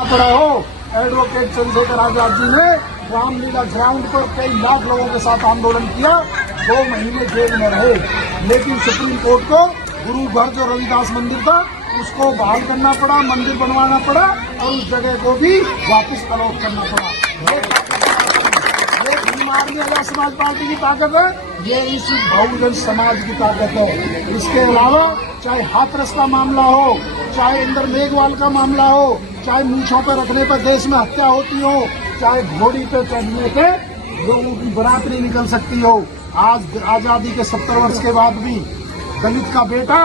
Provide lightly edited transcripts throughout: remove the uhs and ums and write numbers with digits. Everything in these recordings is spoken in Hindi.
पड़ा हो। एडवोकेट चंद्रशेखर आजाद जी ने रामलीला ग्राउंड पर कई लाख लोगों के साथ आंदोलन किया, 2 महीने जेल में रहे, लेकिन सुप्रीम कोर्ट को गुरु घर जो रविदास मंदिर था उसको बहाल करना पड़ा, मंदिर बनवाना पड़ा और उस जगह को भी वापस अलॉट करना पड़ा। ये भीम आर्मी आजाद समाज पार्टी की ताकत है, ये इस बहुजन समाज की ताकत है। इसके अलावा चाहे हाथरस का मामला हो, चाहे इंदर मेघवाल का मामला हो, चाहे मूछों पर रखने पर देश में हत्या होती हो, चाहे घोड़ी पे चढ़ने पे लोगों की बारात नहीं निकल सकती हो। आज आजादी के 70 वर्ष के बाद भी दलित का बेटा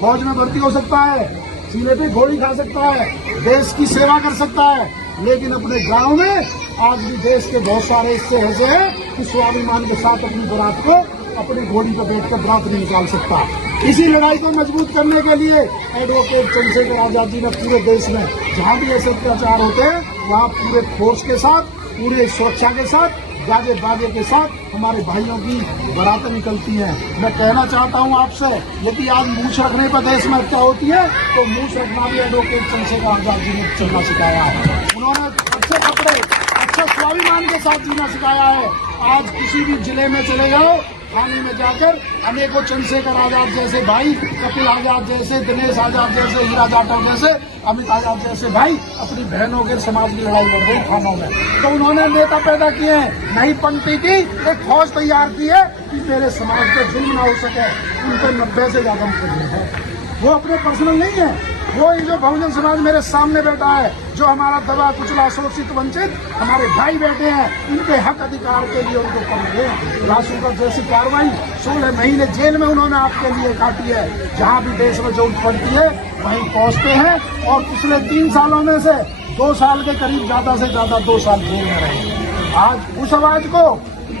फौज में भर्ती हो सकता है, सीने पे गोली खा सकता है, देश की सेवा कर सकता है, लेकिन अपने गांव में आज भी देश के बहुत सारे हिस्से ऐसे हैं कि स्वाभिमान के साथ अपनी बारात को अपनी घोड़ी पर बैठकर बारात नहीं निकाल सकता। इसी लड़ाई को मजबूत करने के लिए एडवोकेट चंद्रशेखर आजाद जी ने पूरे देश में जहां भी ऐसे अत्याचार होते हैं वहां पूरे फोर्स के साथ, पूरे सुरक्षा के साथ, गाजे बाजे के साथ हमारे भाइयों की बारातें निकलती हैं। मैं कहना चाहता हूं आपसे, यदि आज मूछ रखने पर देश में हत्या होती है तो मूछ रखना भी एडवोकेट चंद्रशेखर आजाद जी ने चलना सिखाया है। उन्होंने अच्छे कपड़े, अच्छे स्वाभिमान के साथ जीना सिखाया है। आज किसी भी जिले में चले जाओ, थाने में जाकर अनेकों चंद्रशेखर आजाद जैसे भाई, कपिल आजाद जैसे, दिनेश आजाद जैसे, हीरा जाटव जैसे, अमित आजाद जैसे भाई अपनी बहनों के समाज की लड़ाई लड़ रहे थानों में। तो उन्होंने नेता पैदा किए हैं, नई पंक्ति की एक फौज तैयार की है कि मेरे समाज पे जुल्म ना हो सके। उन पर 90 से ज्यादा मुकदमे हैं। वो अपने पर्सनल नहीं है, वो जो बहुजन समाज मेरे सामने बैठा है, जो हमारा दबा कुचला शोषित वंचित हमारे भाई बैठे हैं, उनके हक अधिकार के लिए उनको कर रहे हैं। रासुका जैसी कार्रवाई 16 महीने जेल में उन्होंने आपके लिए काटी है। जहां भी देश में जरूरत पड़ती है वहीं पहुंचते हैं और पिछले 3 सालों में से 2 साल के करीब ज्यादा से ज्यादा 2 साल जेल में रहे। आज उस आवाज को,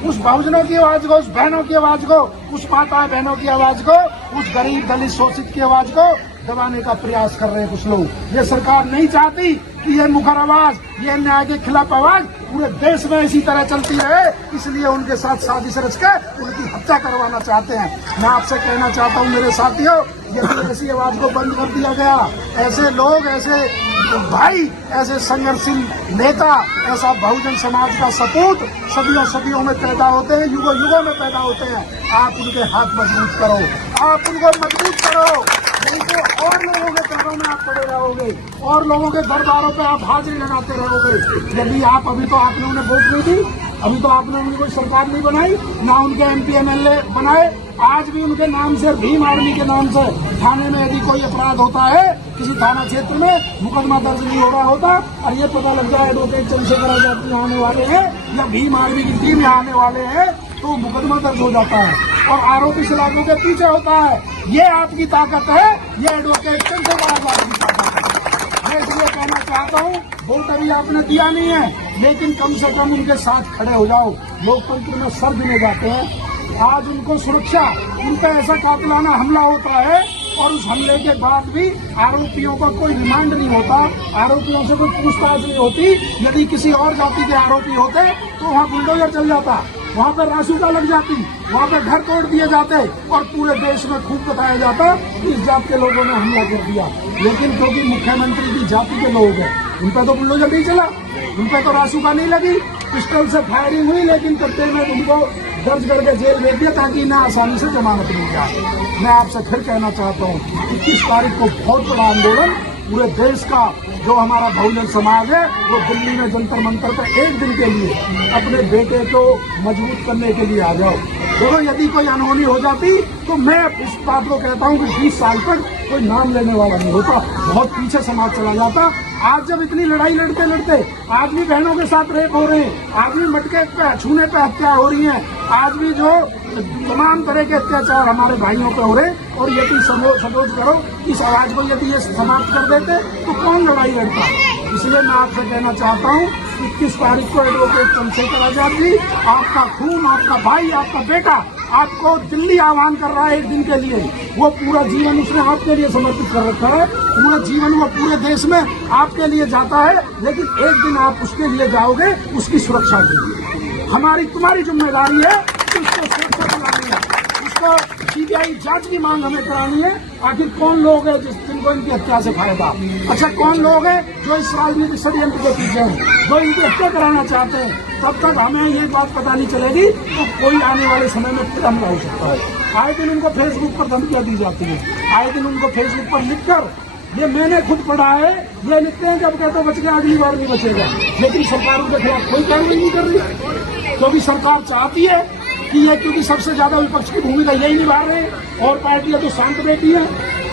उस बहुजनों की आवाज को, उस बहनों की आवाज को, उस माता बहनों की आवाज को, उस गरीब दलित शोषित की आवाज को दबाने का प्रयास कर रहे हैं कुछ लोग। ये सरकार नहीं चाहती कि ये मुखर आवाज, ये न्याय के खिलाफ आवाज पूरे देश में इसी तरह चलती रहे, इसलिए उनके साथ साजिश रचकर उनकी हत्या करवाना चाहते हैं। मैं आपसे कहना चाहता हूं मेरे साथियों, यदि ऐसी आवाज को बंद कर दिया गया, ऐसे लोग, ऐसे भाई, ऐसे संघर्षशील नेता, ऐसा बहुजन समाज का सपूत सदियों सदियों में पैदा होते हैं, युगों युगों में पैदा होते हैं। आप उनके हाथ मजबूत करो, आप उनको मजबूत करो, नहीं तो और लोगों के पैरों में आप पड़े रहोगे और लोगों के दरबारों पे आप हाजिरी लगाते रहोगे। यदि आप अभी तो आपने उन्हें वोट नहीं दी, अभी तो आपने उनकी कोई सरकार नहीं बनाई, ना उनके MP MLA बनाए, आज भी उनके नाम से, भीम आर्मी के नाम से थाने में यदि कोई अपराध होता है, किसी थाना क्षेत्र में मुकदमा दर्ज नहीं हो रहा होता और ये पता लग जाए एडवोकेट चंद्रशेखर आजाद यहाँ आने वाले हैं या भीम आर्मी की टीम यहाँ आने वाले हैं, तो मुकदमा दर्ज हो जाता है और आरोपी सलाखों के पीछे होता है। ये आपकी ताकत है, ये एडवोकेट चंद्रशेखर आजाद की ताकत है। मैं इसलिए कहना चाहता हूँ, वोट अभी आपने दिया नहीं है, लेकिन कम से कम उनके साथ खड़े हो जाओ। लोकतंत्र में सर देने जाते हैं, आज उनको सुरक्षा, उन पर ऐसा कातिलाना हमला होता है और उस हमले के बाद भी आरोपियों का कोई रिमांड नहीं होता, आरोपियों से कोई पूछताछ नहीं होती। यदि किसी और जाति के आरोपी होते तो वहाँ बुलडोजर चल जाता, वहाँ पर रासुका लग जाती, वहाँ पर घर तोड़ दिए जाते और पूरे देश में खूब बताया जाता कि इस जात के लोगों ने हमला कर दिया। लेकिन क्योंकि मुख्यमंत्री की जाति के लोग हैं, उन पर तो बुलडोजर नहीं चला, उन पर तो रासुका नहीं लगी, पिस्टल से फायरिंग हुई, लेकिन कत्ते में उनको दर्ज करके जेल भेज दिया ताकि ना आसानी से जमानत मिल जाए। मैं आपसे फिर कहना चाहता हूँ, 21 तारीख को बहुत बड़ा आंदोलन पूरे देश का, जो हमारा बहुजन समाज है वो दिल्ली में जंतर मंतर पर एक दिन के लिए अपने बेटे को मजबूत करने के लिए आ जाओ। देखो, यदि कोई अनहोनी हो जाती तो मैं इस बात को कहता हूँ कि 20 साल तक कोई नाम लेने वाला नहीं होता, बहुत पीछे समाज चला जाता। आज जब इतनी लड़ाई लड़ते लड़ते आज भी बहनों के साथ रेप हो रहे हैं, आज भी मटके पे छूने पे हत्या हो रही है, आज भी जो तमाम तरह के अत्याचार हमारे भाइयों पे हो रहे, और यदि सपोज करो इस आवाज को यदि ये समाप्त कर देते तो कौन लड़ाई लड़ता। इसलिए मैं आपसे कहना चाहता हूँ, 21 तारीख को एडवोकेट चंद्रशेखर आजाद जी, आपका खून, आपका भाई, आपका बेटा आपको दिल्ली आह्वान कर रहा है एक दिन के लिए। वो पूरा जीवन उसने आपके लिए समर्पित कर रखा है, पूरा जीवन वो पूरे देश में आपके लिए जाता है, लेकिन एक दिन आप उसके लिए जाओगे उसकी सुरक्षा के लिए। हमारी तुम्हारी जिम्मेदारी है उसको सुरक्षा करानी है, उसको CBI जांच की मांग हमें करानी है। आखिर कौन लोग हैं जिनको इनकी हत्या से फायदा? अच्छा, कौन लोग हैं जो इस राजनीतिक षड्यंत्र के पीछे हैं, जो इनकी हत्या कराना चाहते हैं? तब तक हमें ये बात पता नहीं चलेगी तो कोई आने वाले समय में फिर हमला हो सकता है। आए दिन उनको फेसबुक पर धमकियां दी जाती है, आए दिन उनको फेसबुक पर लिखकर, ये मैंने खुद पढ़ा है, ये लिखते हैं कि अब कहते बच गया, अगली बार नहीं बचेगा। लेकिन सरकार उनके खिलाफ कोई कार्रवाई नहीं कर रही, क्योंकि सरकार चाहती है कि ये, क्योंकि सबसे ज्यादा विपक्ष की भूमिका यही निभा रहे हैं और पार्टियां तो शांत बैठी है।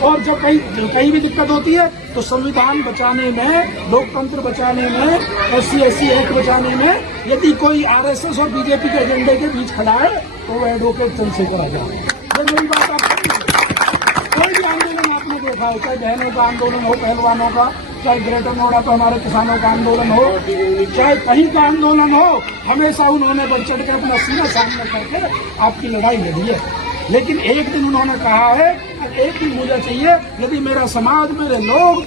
और जब कहीं भी दिक्कत होती है तो संविधान बचाने में, लोकतंत्र बचाने में, SC/ST एक्ट बचाने में यदि कोई RSS और बीजेपी के एजेंडे के बीच खड़ा है तो वो एडवोकेट चंद्रशेखर आजाद। ये मेरी बात आप कोई भी आंदोलन आपने देखा है, चाहे बहनों का आंदोलन हो, पहलवानों का, चाहे ग्रेटर नोएडा तो हमारे किसानों का आंदोलन हो, चाहे कहीं का आंदोलन हो, हमेशा उन्होंने बढ़ चढ़ के अपना सीना सामने करके आपकी लड़ाई लड़ी है। लेकिन एक दिन उन्होंने कहा है कि एक दिन मुझे चाहिए, यदि मेरा समाज, मेरे लोग